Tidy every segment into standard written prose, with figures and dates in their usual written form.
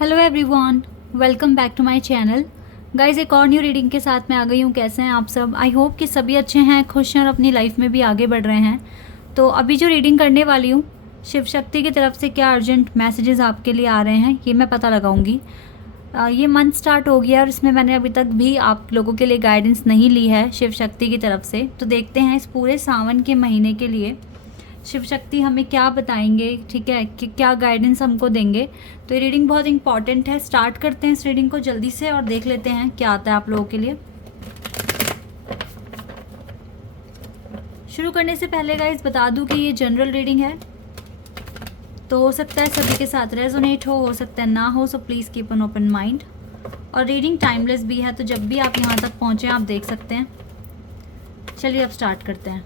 Hello everyone, welcome back to my channel. Guys, एक और new reading के साथ मैं आ गई हूँ। कैसे हैं आप सब? आई होप कि सभी अच्छे हैं, खुश हैं और अपनी लाइफ में भी आगे बढ़ रहे हैं। तो अभी जो रीडिंग करने वाली हूँ, शिव शक्ति की तरफ से क्या अर्जेंट मैसेजेस आपके लिए आ रहे हैं ये मैं पता लगाऊंगी। ये मंथ स्टार्ट हो गया और इसमें मैंने अभी तक भी आप लोगों के लिए गाइडेंस नहीं ली है शिव शक्ति की तरफ से। तो देखते हैं इस पूरे सावन के महीने के लिए शिव शक्ति हमें क्या बताएंगे, ठीक है, कि क्या गाइडेंस हमको देंगे। तो ये रीडिंग बहुत इंपॉर्टेंट है। स्टार्ट करते हैं इस रीडिंग को जल्दी से और देख लेते हैं क्या आता है आप लोगों के लिए। शुरू करने से पहले गाइस बता दूं कि ये जनरल रीडिंग है, तो हो सकता है सभी के साथ रेजोनेट हो सकता है ना हो, so please keep an open mind. और रीडिंग टाइमलेस भी है, तो जब भी आप यहाँ तक पहुँचे आप देख सकते हैं। चलिए अब स्टार्ट करते हैं।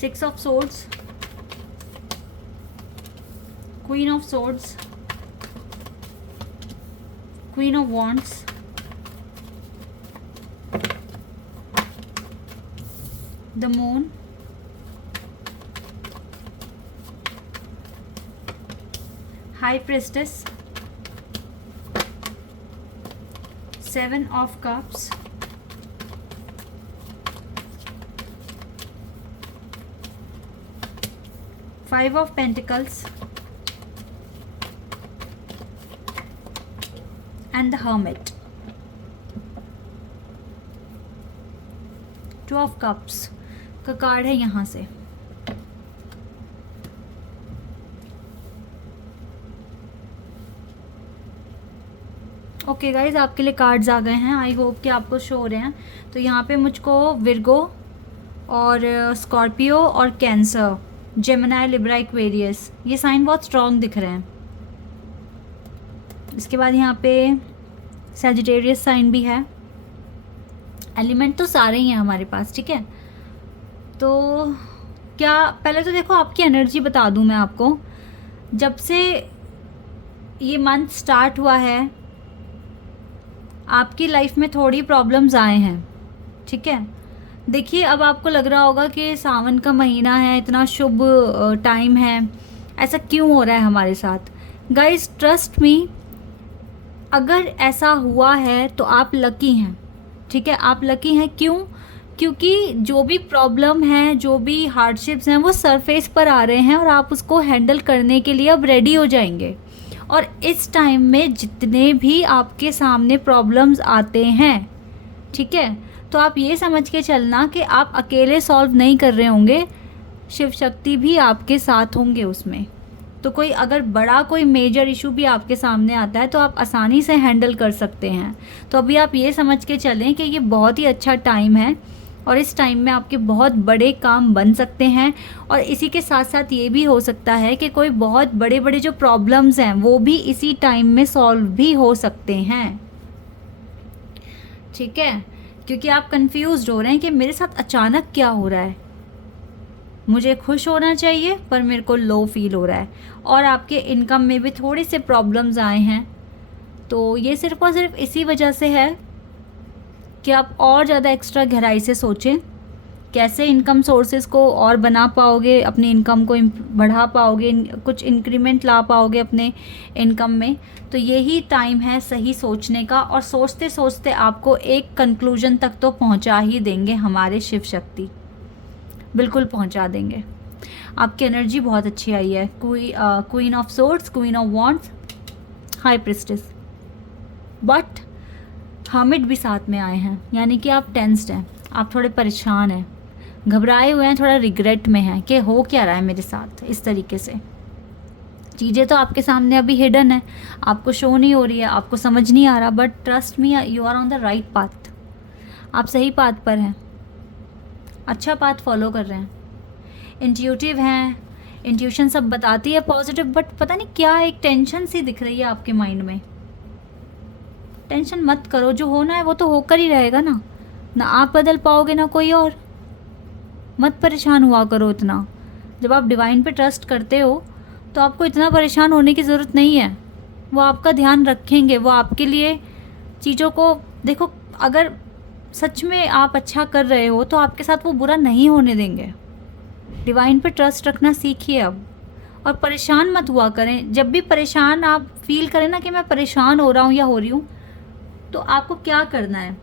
Six of Swords, Queen of Swords, Queen of Wands, the Moon, High Priestess, Seven of Cups, Five of Pentacles, and the Hermit. Two of Cups का कार्ड है यहाँ से। ओके गाइज, आपके लिए कार्ड्स आ गए हैं। आई होप कि आपको शो हो रहे हैं। तो यहाँ पे मुझको विर्गो और स्कॉर्पियो और कैंसर, जेमिनी, लिब्रा, एक्वेरियस, ये साइन बहुत स्ट्रॉन्ग दिख रहे हैं। इसके बाद यहाँ पे सैजिटेरियस साइन भी है। एलिमेंट तो सारे ही हैं हमारे पास, ठीक है। तो क्या पहले तो देखो आपकी एनर्जी बता दूँ मैं आपको। जब से ये मंथ स्टार्ट हुआ है आपकी लाइफ में थोड़ी प्रॉब्लम्स आए हैं, ठीक है। देखिए, अब आपको लग रहा होगा कि सावन का महीना है, इतना शुभ टाइम है, ऐसा क्यों हो रहा है हमारे साथ। गाइस ट्रस्ट मी, अगर ऐसा हुआ है तो आप लकी हैं, ठीक है। आप लकी हैं क्यों? क्योंकि जो भी प्रॉब्लम है, जो भी हार्डशिप्स हैं, वो सरफेस पर आ रहे हैं और आप उसको हैंडल करने के लिए अब रेडी हो जाएंगे। और इस टाइम में जितने भी आपके सामने प्रॉब्लम्स आते हैं, ठीक है, तो आप ये समझ के चलना कि आप अकेले सॉल्व नहीं कर रहे होंगे, शिव शक्ति भी आपके साथ होंगे उसमें। तो कोई अगर बड़ा कोई मेजर इशू भी आपके सामने आता है तो आप आसानी से हैंडल कर सकते हैं। तो अभी आप ये समझ के चलें कि ये बहुत ही अच्छा टाइम है और इस टाइम में आपके बहुत बड़े काम बन सकते हैं। और इसी के साथ साथ ये भी हो सकता है कि कोई बहुत बड़े बड़े जो प्रॉब्लम्स हैं वो भी इसी टाइम में सॉल्व भी हो सकते हैं, ठीक है। क्योंकि आप कंफ्यूज्ड हो रहे हैं कि मेरे साथ अचानक क्या हो रहा है, मुझे खुश होना चाहिए पर मेरे को लो फील हो रहा है, और आपके इनकम में भी थोड़े से प्रॉब्लम्स आए हैं। तो ये सिर्फ और सिर्फ इसी वजह से है कि आप और ज़्यादा एक्स्ट्रा गहराई से सोचें कैसे इनकम सोर्सेज को और बना पाओगे, अपनी इनकम को बढ़ा पाओगे, कुछ इंक्रीमेंट ला पाओगे अपने इनकम में। तो यही टाइम है सही सोचने का, और सोचते सोचते आपको एक कंक्लूजन तक तो पहुंचा ही देंगे हमारे शिव शक्ति, बिल्कुल पहुंचा देंगे। आपकी एनर्जी बहुत अच्छी आई है। Queen of swords, queen of wands, high priestess, but hermit भी साथ में आए हैं, यानी कि आप टेंस्ड हैं, आप थोड़े परेशान हैं, घबराए हुए हैं, थोड़ा रिग्रेट में हैं कि हो क्या रहा है मेरे साथ। इस तरीके से चीज़ें तो आपके सामने अभी हिडन है, आपको शो नहीं हो रही है, आपको समझ नहीं आ रहा, but trust me, you are on the right path. आप सही पाथ पर हैं, अच्छा पाथ फॉलो कर रहे हैं, इंट्यूटिव हैं, इंट्यूशन सब बताती है पॉजिटिव, बट पता नहीं क्या एक टेंशन सी दिख रही है आपके माइंड में। टेंशन मत करो, जो होना है वो तो होकर ही रहेगा ना, ना आप बदल पाओगे ना कोई और। मत परेशान हुआ करो इतना। जब आप डिवाइन पे ट्रस्ट करते हो तो आपको इतना परेशान होने की ज़रूरत नहीं है। वो आपका ध्यान रखेंगे, वो आपके लिए चीज़ों को देखो। अगर सच में आप अच्छा कर रहे हो तो आपके साथ वो बुरा नहीं होने देंगे। डिवाइन पे ट्रस्ट रखना सीखिए अब। और परेशान मत हुआ करें। जब भी परेशान आप फील करें ना कि मैं परेशान हो रहा हूँ या हो रही हूँ, तो आपको क्या करना है,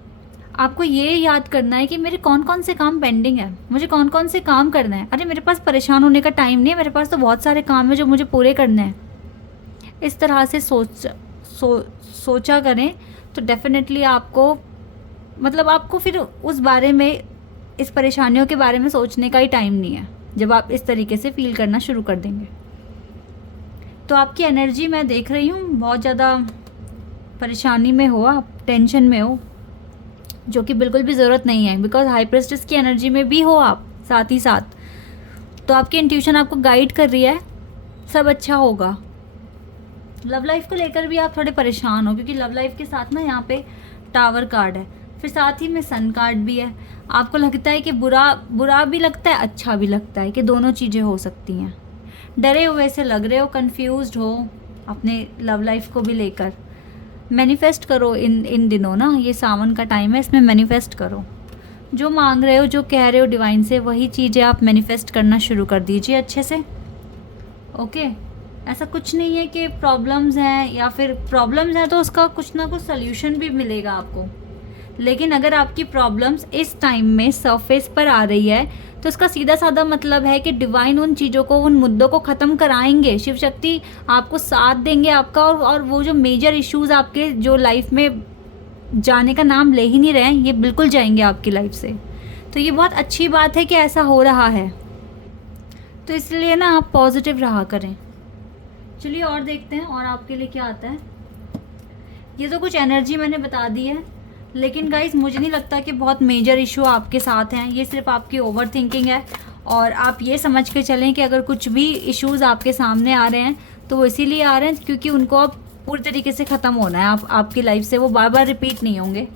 आपको ये याद करना है कि मेरे कौन कौन से काम पेंडिंग है, मुझे कौन कौन से काम करना है। अरे मेरे पास परेशान होने का टाइम नहीं है, मेरे पास तो बहुत सारे काम है जो मुझे पूरे करने हैं। इस तरह से सोचा करें तो डेफिनेटली आपको, मतलब आपको फिर उस बारे में, इस परेशानियों के बारे में सोचने का ही टाइम नहीं है जब आप इस तरीके से फील करना शुरू कर देंगे। तो आपकी एनर्जी मैं देख रही हूँ बहुत ज़्यादा परेशानी में हो, आप टेंशन में हो, जो कि बिल्कुल भी ज़रूरत नहीं है, बिकॉज हाई प्रेस्टिस की एनर्जी में भी हो आप साथ ही साथ। तो आपकी इंट्यूशन आपको गाइड कर रही है, सब अच्छा होगा। लव लाइफ को लेकर भी आप थोड़े परेशान हो, क्योंकि लव लाइफ के साथ ना यहाँ पे टावर कार्ड है, फिर साथ ही में सन कार्ड भी है। आपको लगता है कि बुरा भी लगता है, अच्छा भी लगता है, कि दोनों चीज़ें हो सकती हैं। डरे हुए से लग रहे हो, कंफ्यूज्ड हो अपने लव लाइफ को भी लेकर। मैनिफेस्ट करो इन दिनों ना, ये सावन का टाइम है, इसमें मैनिफेस्ट करो। जो मांग रहे हो, जो कह रहे हो डिवाइन से, वही चीज़ें आप मैनिफेस्ट करना शुरू कर दीजिए अच्छे से। ओके, ऐसा कुछ नहीं है कि प्रॉब्लम्स हैं, या फिर प्रॉब्लम्स हैं तो उसका कुछ ना कुछ सल्यूशन भी मिलेगा आपको। लेकिन अगर आपकी प्रॉब्लम्स इस टाइम में सरफेस पर आ रही है, तो इसका सीधा साधा मतलब है कि डिवाइन उन चीज़ों को, उन मुद्दों को ख़त्म कराएंगे। शिव शक्ति आपको साथ देंगे आपका, और वो जो मेजर इश्यूज़ आपके जो लाइफ में जाने का नाम ले ही नहीं रहे हैं, ये बिल्कुल जाएंगे आपकी लाइफ से। तो ये बहुत अच्छी बात है कि ऐसा हो रहा है, तो इसलिए ना आप पॉजिटिव रहा करें। चलिए और देखते हैं और आपके लिए क्या आता है। ये तो कुछ एनर्जी मैंने बता दी है, लेकिन गाइस मुझे नहीं लगता कि बहुत मेजर इशू आपके साथ हैं। ये सिर्फ आपकी ओवर थिंकिंग है, और आप ये समझ के चलें कि अगर कुछ भी इश्यूज़ आपके सामने आ रहे हैं तो वो इसीलिए आ रहे हैं क्योंकि उनको अब पूरी तरीके से ख़त्म होना है आपकी लाइफ से, वो बार बार रिपीट नहीं होंगे।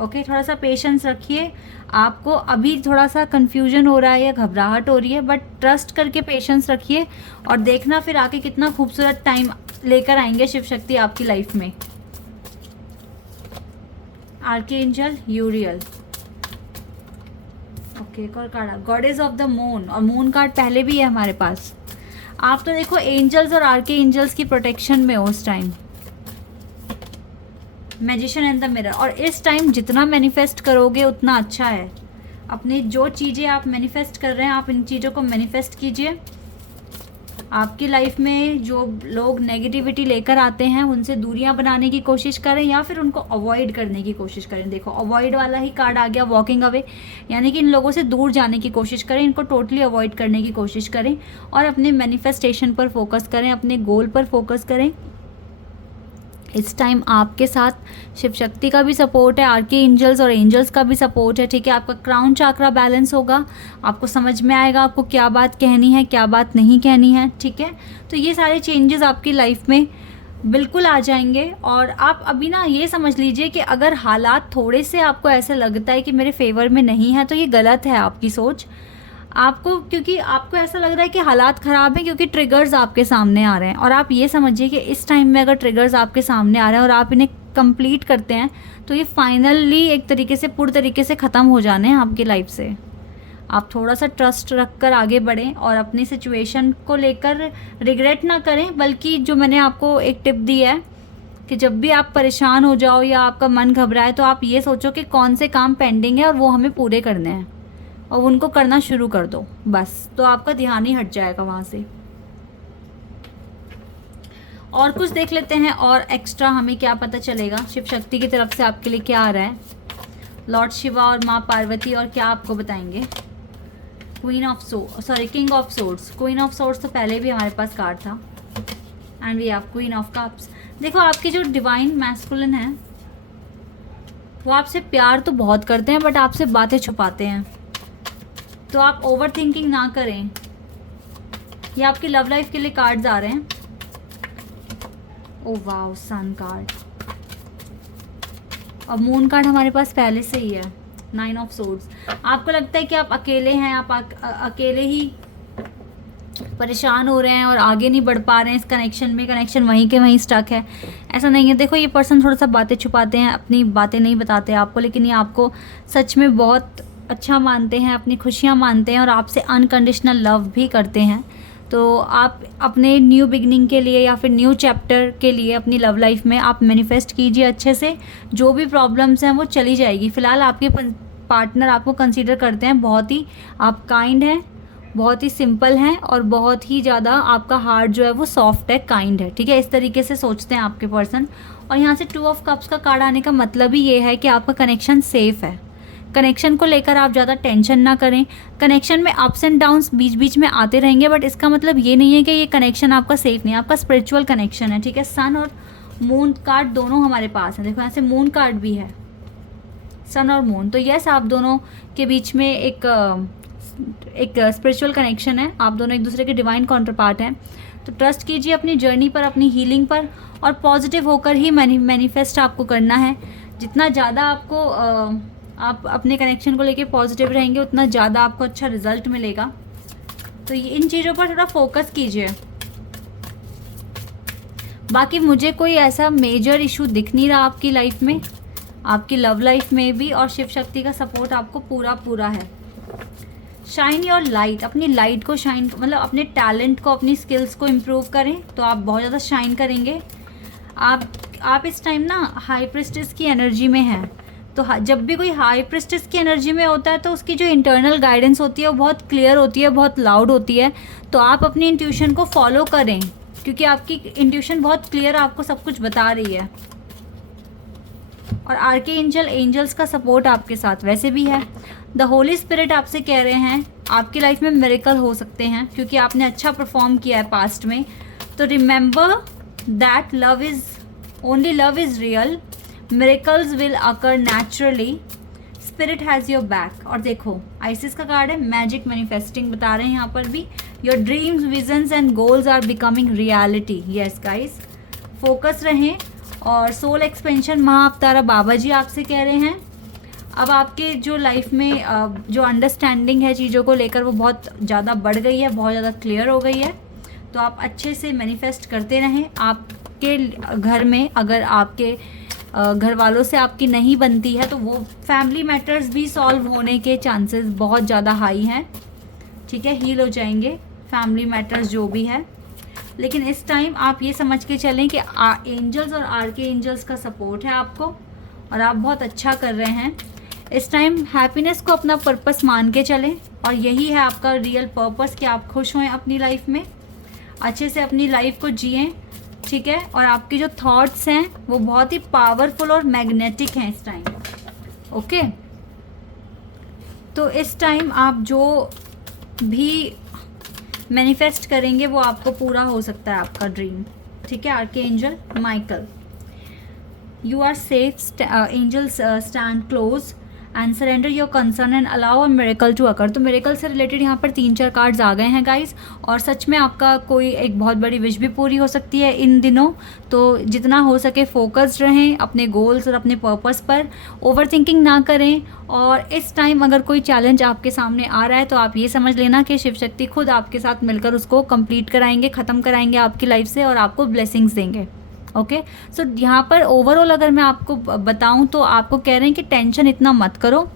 ओके, थोड़ा सा पेशेंस रखिए। आपको अभी थोड़ा सा कन्फ्यूजन हो रहा है या घबराहट हो रही है, बट ट्रस्ट करके पेशेंस रखिए, और देखना फिर आके कितना खूबसूरत टाइम लेकर आएंगे शिव शक्ति आपकी लाइफ में। आर्कएंजल यूरियल। ओके, एक और card, goddess of the moon, और मून कार्ड पहले भी है हमारे पास। आप तो देखो एंजल्स और आर्कएंजल्स की प्रोटेक्शन में हो इस time. Magician and the mirror, और इस टाइम जितना मैनिफेस्ट करोगे उतना अच्छा है। अपनी जो चीज़ें आप मैनिफेस्ट कर रहे हैं, आप इन चीज़ों को मैनिफेस्ट कीजिए। आपकी लाइफ में जो लोग नेगेटिविटी लेकर आते हैं, उनसे दूरियां बनाने की कोशिश करें, या फिर उनको अवॉइड करने की कोशिश करें। देखो अवॉइड वाला ही कार्ड आ गया, वॉकिंग अवे, यानी कि इन लोगों से दूर जाने की कोशिश करें, इनको टोटली अवॉइड करने की कोशिश करें, और अपने मैनिफेस्टेशन पर फोकस करें, अपने गोल पर फोकस करें। इस टाइम आपके साथ शिव शक्ति का भी सपोर्ट है, आर्की एंजल्स और एंजल्स का भी सपोर्ट है। ठीक है, आपका क्राउन चाक्रा बैलेंस होगा, आपको समझ में आएगा आपको क्या बात कहनी है, क्या बात नहीं कहनी है। ठीक है, तो ये सारे चेंजेस आपकी लाइफ में बिल्कुल आ जाएंगे। और आप अभी ना ये समझ लीजिए कि अगर हालात थोड़े से आपको ऐसा लगता है कि मेरे फेवर में नहीं है, तो ये गलत है आपकी सोच। आपको, क्योंकि आपको ऐसा लग रहा है कि हालात ख़राब हैं क्योंकि ट्रिगर्स आपके सामने आ रहे हैं, और आप ये समझिए कि इस टाइम में अगर ट्रिगर्स आपके सामने आ रहे हैं और आप इन्हें कंप्लीट करते हैं, तो ये फाइनली एक तरीके से पूरी तरीके से ख़त्म हो जाने हैं आपकी लाइफ से। आप थोड़ा सा ट्रस्ट रखकर आगे बढ़ें, और अपनी सिचुएशन को लेकर रिग्रेट ना करें, बल्कि जो मैंने आपको एक टिप दी है कि जब भी आप परेशान हो जाओ या आपका मन घबराए, तो आप ये सोचो कि कौन से काम पेंडिंग है और वो हमें पूरे करने हैं, और उनको करना शुरू कर दो बस, तो आपका ध्यान ही हट जाएगा वहाँ से। और कुछ देख लेते हैं और एक्स्ट्रा हमें क्या पता चलेगा शिव शक्ति की तरफ से आपके लिए क्या आ रहा है। लॉर्ड शिवा और माँ पार्वती और क्या आपको बताएंगे। Queen of king of swords. Queen of swords तो पहले भी हमारे पास कार्ड था, and we have queen of cups. देखो आपके जो डिवाइन मैस्कुलिन है वो आपसे प्यार तो बहुत करते हैं, बट आपसे बातें छुपाते हैं, तो आप ओवर थिंकिंग ना करें। ये आपकी लव लाइफ के लिए कार्ड्स आ रहे हैं। ओ वाओ, सन कार्ड और मून कार्ड हमारे पास पहले से ही है। 9 ऑफ सोर्ड्स। आपको लगता है कि आप अकेले हैं, आप अकेले ही परेशान हो रहे हैं और आगे नहीं बढ़ पा रहे हैं इस कनेक्शन में, कनेक्शन वहीं के वहीं स्टक है। ऐसा नहीं है। देखो ये पर्सन थोड़ा सा बातें छुपाते हैं, अपनी बातें नहीं बताते आपको, लेकिन ये आपको सच में बहुत अच्छा मानते हैं, अपनी खुशियाँ मानते हैं और आपसे अनकंडीशनल लव भी करते हैं। तो आप अपने न्यू बिगनिंग के लिए या फिर न्यू चैप्टर के लिए अपनी लव लाइफ में आप मैनिफेस्ट कीजिए अच्छे से। जो भी प्रॉब्लम्स हैं वो चली जाएगी। फ़िलहाल आपके पार्टनर आपको कंसीडर करते हैं, बहुत ही आप काइंड हैं, बहुत ही सिंपल हैं और बहुत ही ज़्यादा आपका हार्ट जो है वो सॉफ्ट है, काइंड है, ठीक है। इस तरीके से सोचते हैं आपके पर्सन। और यहाँ से 2 ऑफ कप्स का कार्ड आने का मतलब ही ये है कि आपका कनेक्शन सेफ़ है। कनेक्शन को लेकर आप ज़्यादा टेंशन ना करें। कनेक्शन में अप्स एंड डाउन्स बीच बीच में आते रहेंगे, बट इसका मतलब ये नहीं है कि ये कनेक्शन आपका सेफ़ नहीं है। आपका स्पिरिचुअल कनेक्शन है, ठीक है। सन और मून कार्ड दोनों हमारे पास हैं। देखो यहाँ से मून कार्ड भी है, सन और मून। तो यस, आप दोनों के बीच में एक स्पिरिचुअल कनेक्शन है। आप दोनों एक दूसरे के डिवाइन काउंटर पार्ट हैं। तो ट्रस्ट कीजिए अपनी जर्नी पर, अपनी हीलिंग पर, और पॉजिटिव होकर ही मैनिफेस्ट आपको करना है। जितना ज़्यादा आपको आप अपने कनेक्शन को लेके पॉजिटिव रहेंगे उतना ज़्यादा आपको अच्छा रिजल्ट मिलेगा। तो इन चीज़ों पर थोड़ा फोकस कीजिए। बाकी मुझे कोई ऐसा मेजर इशू दिख नहीं रहा आपकी लाइफ में, आपकी लव लाइफ में भी, और शिव शक्ति का सपोर्ट आपको पूरा है। शाइन योर लाइट, अपनी लाइट को शाइन, मतलब अपने टैलेंट को, अपनी स्किल्स को इम्प्रूव करें तो आप बहुत ज़्यादा शाइन करेंगे। आप इस टाइम ना हाई प्रिस्टेस की एनर्जी में हैं। तो जब भी कोई हाई प्रिस्टेस की एनर्जी में होता है तो उसकी जो इंटरनल गाइडेंस होती है वो बहुत क्लियर होती है, बहुत लाउड होती है। तो आप अपनी इंट्यूशन को फॉलो करें, क्योंकि आपकी इंट्यूशन बहुत क्लियर आपको सब कुछ बता रही है। और आर्के एंजल्स का सपोर्ट आपके साथ वैसे भी है। द होली स्पिरिट आपसे कह रहे हैं आपकी लाइफ में मिरेकल हो सकते हैं, क्योंकि आपने अच्छा परफॉर्म किया है पास्ट में। तो remember that only love is real, miracles will occur naturally, spirit has your back. और देखो आइसिस का कार्ड है, मैजिक मैनिफेस्टिंग बता रहे हैं यहाँ पर भी। Your dreams, visions and goals are becoming reality. Yes guys, focus रहें। और सोल एक्सपेंशन महाअवतारा बाबा जी आपसे कह रहे हैं अब आपके जो लाइफ में जो अंडरस्टैंडिंग है चीज़ों को लेकर वो बहुत ज़्यादा बढ़ गई है, बहुत ज़्यादा क्लियर हो गई है। तो आप अच्छे से मैनिफेस्ट करते रहें। आपके घर में अगर आपके घर वालों से आपकी नहीं बनती है तो वो फैमिली मैटर्स भी सॉल्व होने के चांसेस बहुत ज़्यादा हाई हैं, ठीक है। हील हो जाएंगे फैमिली मैटर्स जो भी है। लेकिन इस टाइम आप ये समझ के चलें कि एंजल्स और आर्के एंजल्स का सपोर्ट है आपको और आप बहुत अच्छा कर रहे हैं। इस टाइम हैप्पीनेस को अपना पर्पस मान के चलें, और यही है आपका रियल पर्पस कि आप खुश हों अपनी लाइफ में, अच्छे से अपनी लाइफ को जिएं, ठीक है। और आपके जो थॉट्स हैं वो बहुत ही पावरफुल और मैग्नेटिक हैं इस टाइम, ओके। तो इस टाइम आप जो भी मैनिफेस्ट करेंगे वो आपको पूरा हो सकता है, आपका ड्रीम, ठीक है। Archangel Michael, you are safe, angels stand close and surrender your concern and allow a miracle to occur. तो मिरेकल से रिलेटेड यहाँ पर 3-4 कार्ड्स आ गए हैं गाइस, और सच में आपका कोई एक बहुत बड़ी विश भी पूरी हो सकती है इन दिनों। तो जितना हो सके फोकस्ड रहें अपने गोल्स और अपने पर्पस पर, ओवर थिंकिंग ना करें। और इस टाइम अगर कोई चैलेंज आपके सामने आ रहा है तो आप ये समझ लेना कि शिव शक्ति खुद आपके साथ मिलकर उसको कंप्लीट कराएंगे, ख़त्म कराएंगे आपकी लाइफ से, और आपको ब्लेसिंग्स देंगे, ओके। सो यहाँ पर ओवरऑल अगर मैं आपको बताऊँ तो आपको कह रहे हैं कि टेंशन इतना मत करो,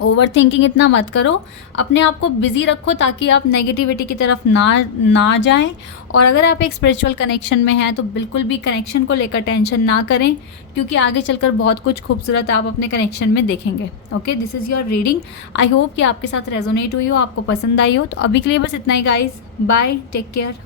ओवर थिंकिंग इतना मत करो, अपने आप को बिज़ी रखो ताकि आप नेगेटिविटी की तरफ ना जाएं। और अगर आप एक स्पिरिचुअल कनेक्शन में हैं तो बिल्कुल भी कनेक्शन को लेकर टेंशन ना करें, क्योंकि आगे चलकर बहुत कुछ खूबसूरत आप अपने कनेक्शन में देखेंगे, okay. This is your reading. I hope कि आपके साथ रेजोनेट हुई हो, आपको पसंद आई हो। तो अभी के लिए बस इतना ही गाइस, बाय, टेक केयर।